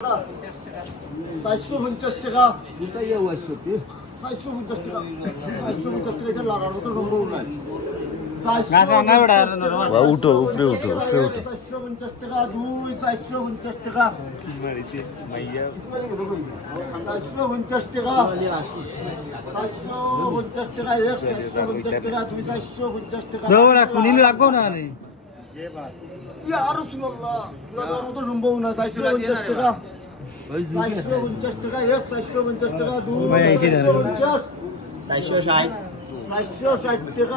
450 টাকা দুটাই 450 টাকা 450 টাকা এটা লাগার মতো সম্ভব নাই। উঠো উপরে উঠো 450 টাকা 2 450 টাকা 450 টাকা 450 টাকা 150 টাকা 2 450 টাকা কোনদিন লাগবো না ইয়া রাসূলুল্লাহ লাগার মতো সম্ভব না। 450 টাকা 450 টাকা 450 টাকা 2 450 460 টাকা 460 টাকা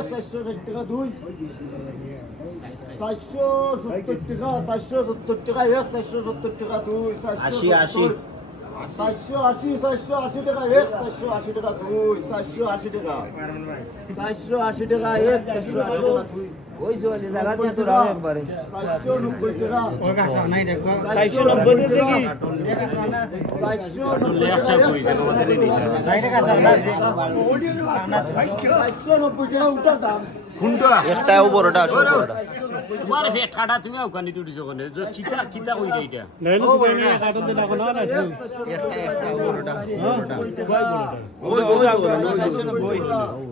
460 টাকা 2 470 টাকা 470 টাকা 470 টাকা 2 480 480 480 টাকা 480 টাকা 2 480 টাকা 480 টাকা 480 টাকা 2 ওই জলে লাগা দিয়ে তো রাও একবারে 490 টাকা ওর কাছে নাই দেখো 490 দিতে কি 490 টাকা উঠার দাম কোনটা একটা বড়টা ছোটটা তোমার সে ঠাডা তুমি ওখানে তুটিছো কোনে চিতা চিতা কই এইটা নাইলে তো তুমি কাটন দে লাগো না না একটা বড়টা ওই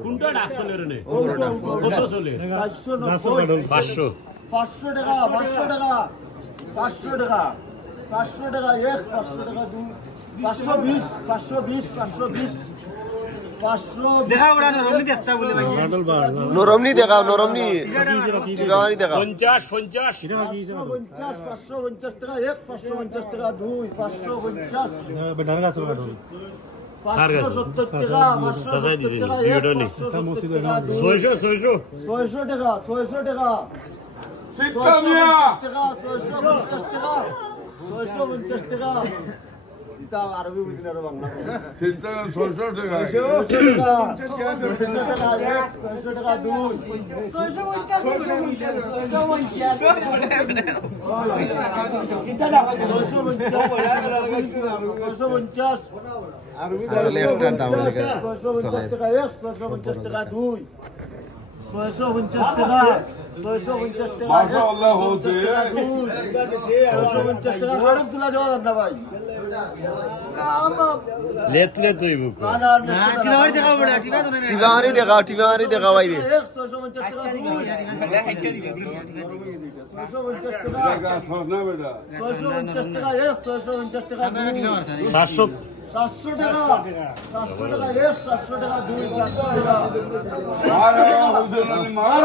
কোনটা আসলে রে কত চলে 500 500 টাকা 500 টাকা 500 টাকা 500 টাকা 500 টাকা 2 520 520 520 500 দেখা বড়া নরমি দেখতা বলে ভাই নরমনি দেখাও নরমনি চিগানি দেখাও 50 50 550 টাকা 550 টাকা 2 550 বেটার কাছে কাটন 570 টাকা 570 টাকা 600 টাকা 600 টাকা 600 টাকা 650 টাকা এটা আরবি বুঝিনা রে বাংলা চিন্তা 600 টাকা 600 টাকা 2 একটা দাম লেখা 650 টাকা 650 টাকা 2 650 টাকা 650 টাকা মাশাআল্লাহ হতে 650 টাকা হাড় তুলা দেওয়া না ভাই লেতলে তুই বুক না কিলোমিটার দেখা বড়া ঠিক আছে না টিগানি দেখাও বাইরে 650 টাকা 650 টাকা টাকা সস্তা বেটা 650 টাকা 650 টাকা 700 700 টাকা 700 টাকা 700 টাকা 2 700 টাকা আরে হুজুরানি মার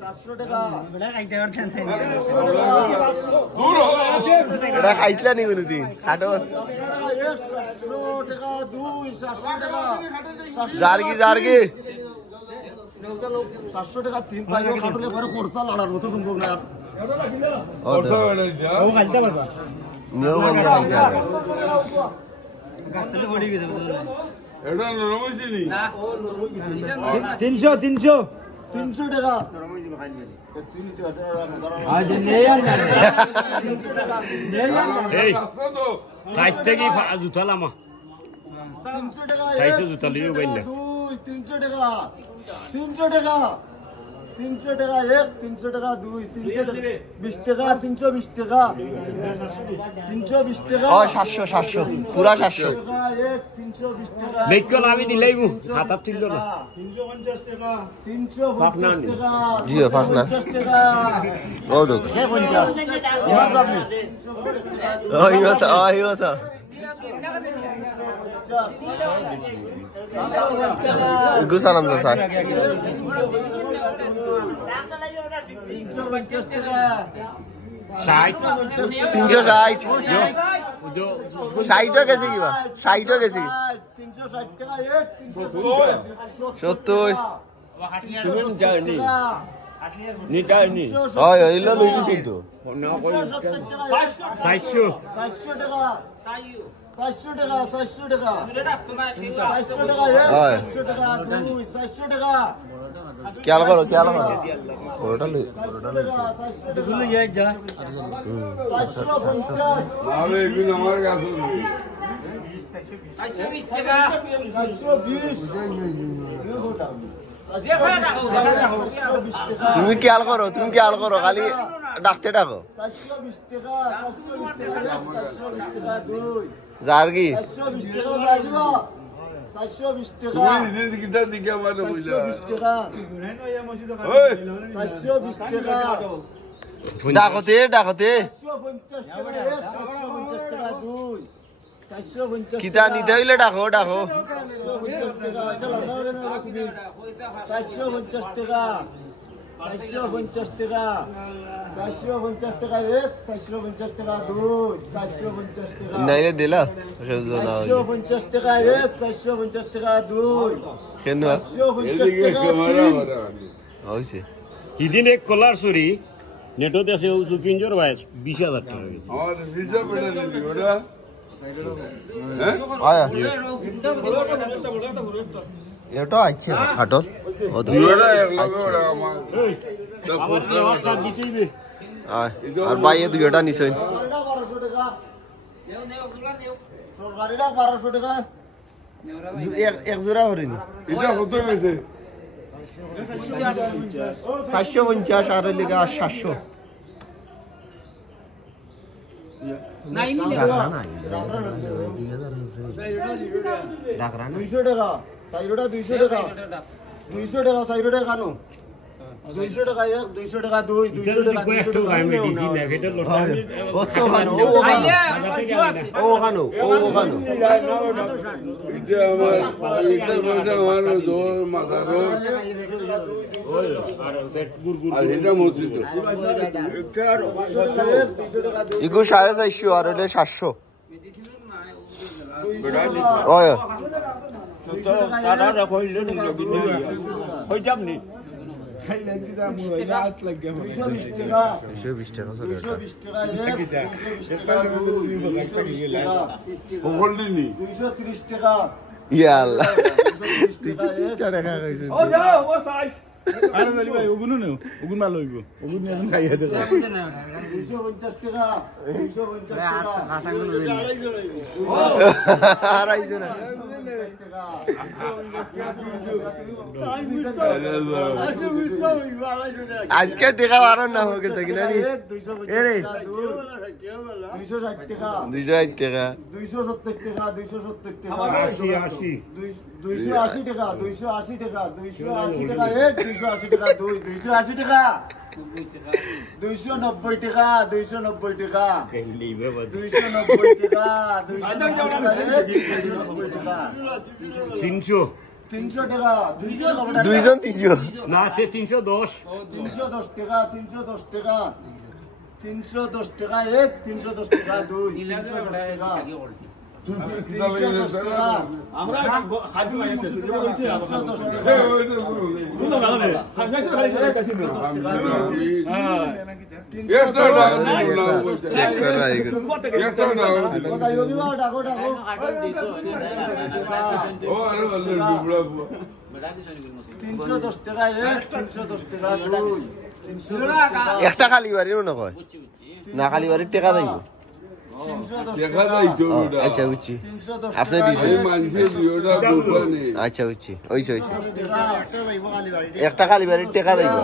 700 টাকা বড়া খাইতে পারতেন দূর হ এটা খাইছলা নি কোনদিন খাটো 700 টাকা 2 700 টাকা জারগি 700 টাকা 3 পাইলো খাটলে পরে খরচা লাগার মতো সম্ভব না কত বেটা যা ও খাইতে পারবা নিয়ম মানে খাইতে হবে গাছতলে পড়ে গেছে এটা নরমাইছিনি না 300 300 টাকা আজ নেই আর না এই রাস্তা তো প্রাইস থেকে জুতা লামা 300 টাকা খাইছো জুতা লিও বাইলা 300 টাকা 300 টাকা 300 টাকা 300 টাকা 2 320 টাকা 320 টাকা 320 টাকা ও 700 পুরা 700 320 টাকা লেকল আমি দিলাইবু খাতা তুলল না 350 টাকা 350 টাকা জিও ফাকনা 50 টাকা ও দুঃখ কে 50 ইমাম আপনি ও ইওসা গুসালাম স্যার 350 টাকা 60 360 जो 60 গেছে কিবা 60 গেছে 360 টাকা 70 তুমি জানি নি জানি ওই ইলো লই দিছি তো না কই 400 400 টাকা 400 টাকা 400 টাকা 400 টাকা 400 টাকা 2 400 টাকা খেয়াল করো পুরোটা লই দুগুলো যাই যা 450 আরে এগুলো আমার কাছে 420 টাকা 420 তুমি খেয়াল করো খালি ডাকতে ডাকো 420 টাকা 420 টাকা 2 যার কি 420 টাকা যাইব 420 টাকা তুমি নিজে কিতা দিকে মানে বুঝা 420 টাকা ওই 420 টাকা ডাকতে 450 টাকা 450 টাকা 2 450 কিতা নিতে হইলে ডাকো 450 টাকা এটা লাগাও না তুমি 450 টাকা 450 টাকা 450 টাকা 450 টাকা 2 450 টাকা নাইলে দিলা 450 টাকা 450 টাকা 2 কেন 450 এদিকে টাকা ক্যামেরা 3 মারা হইছে হিদিন এক কলার চুরি নেটত আছে দুকিঞ্জোর বাইস 20,000 টাকা গেছে আমার ভিসা পেলে দিবি ওটা হ্যাঁ আয়া এটা আছে হাটর ও তো ওটা এক লাখ ওটা আমার আমার WhatsApp দিতেই বে আয় আর ভাই এ দুইটা নিছই 1200 টাকা সরকারিটা 1200 টাকা এক জোড়া হরিনি এটা কত গেছে 450 আর লিগা 700 দুইশো টাকা সাইরোটা 200 টাকা 200 টাকা সাইরোটা কানো 200 টাকা 1 200 টাকা 2 200 টাকা 200 টাকা আমি দিছি না ভেটর লটা আমি কত খানো ও খানো এটা আমার জোর মাথারো আর ভেট গুরগুর আর এটা মসজিদ ইগো 450 আর হইলে 700 ওয় টাটা কইলে নি হই যাবনি 220 টাকা 220 টাকা চলে 220 টাকা 220 টাকা 220 টাকা কখন দিনি 230 টাকা ইয়াল্লা 230 টাকা ও যাও ও সাইজ আরে ভাই ওগুন নেও ওগুন মাল হইব ওগুন এখন খাইয়া দে 250 টাকা 250 টাকা আর আইছো না আজকে টাকা বারণ না হোক এটা কিনা নি এরে 260 টাকা 260 টাকা 270 টাকা 270 টাকা 80 280 টাকা 280 টাকা 280 টাকা 280 টাকা 280 টাকা 290 টাকা 290 টাকা 290 টাকা 290 টাকা 300 300 টাকা দুইজন 300 না তে 310 310 টাকা 310 টাকা 310 টাকা 310 টাকা 310 টাকা আমরা খাইতে লাগছে যেটা কইছে একটা খালি বাড়ি না কয় না খালি বাড়ির টাকা দেব দেখা যায় তো আচ্ছা বুঝছি আপনি দিছেন এই মানুষে দিওটা দোকানে আচ্ছা বুঝছি ওইছে একটা খালি বাড়ির টাকা দেব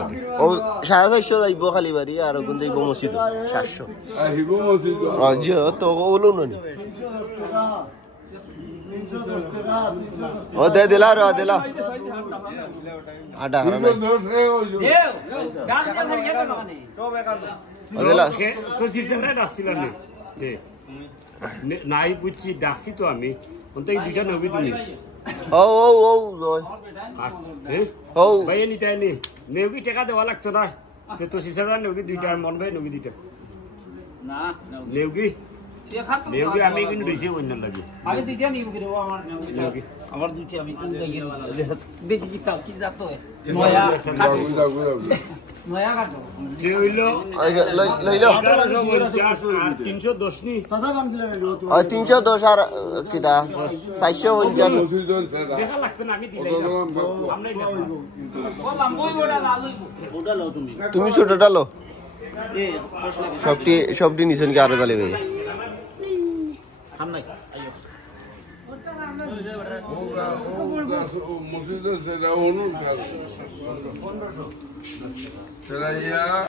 ও 450 যাইব খালি বাড়ি আর কোন দেব মসজিদ 700 আহিব মসজিদ যে তো ওলো নি ও দে দিলা র দিলা আটা তো দোষ হে ওই ও দিলা তো সিসরা ডাসিলা নে তে নাই বুঝছি ডাসি তো আমি ওই দুইটা নবী তুমি ও জয় হ্যাঁ ও ভাই নিতে নি নেউকি টাকা দেওয়া লাগতো না তে তো সিসরা নেউকি দুইটা মন ভাই নেউকি দুইটা না নেউকি নেউকি আমি কিন্তু বেশি অন্য লাগে আগে দুইটা নিব কি দেবো আমার দুইটা আমি দেখি কি তাও কি যাতো নয়া নয়া কাটো যে হইলো লইলো 310 নি ও 310 আর কিটা 450 মসজিদ সেরা দেখা লাগতো না আমি দিলাই আমরা ও বাম্বই বড়া লালইব তুমি ছোটটা লো এ সবটি নিছেন কি আরো গালি ভাই খাম নাই আইও মসজিদ সেটা অনুর কাজ সেটা ইয়া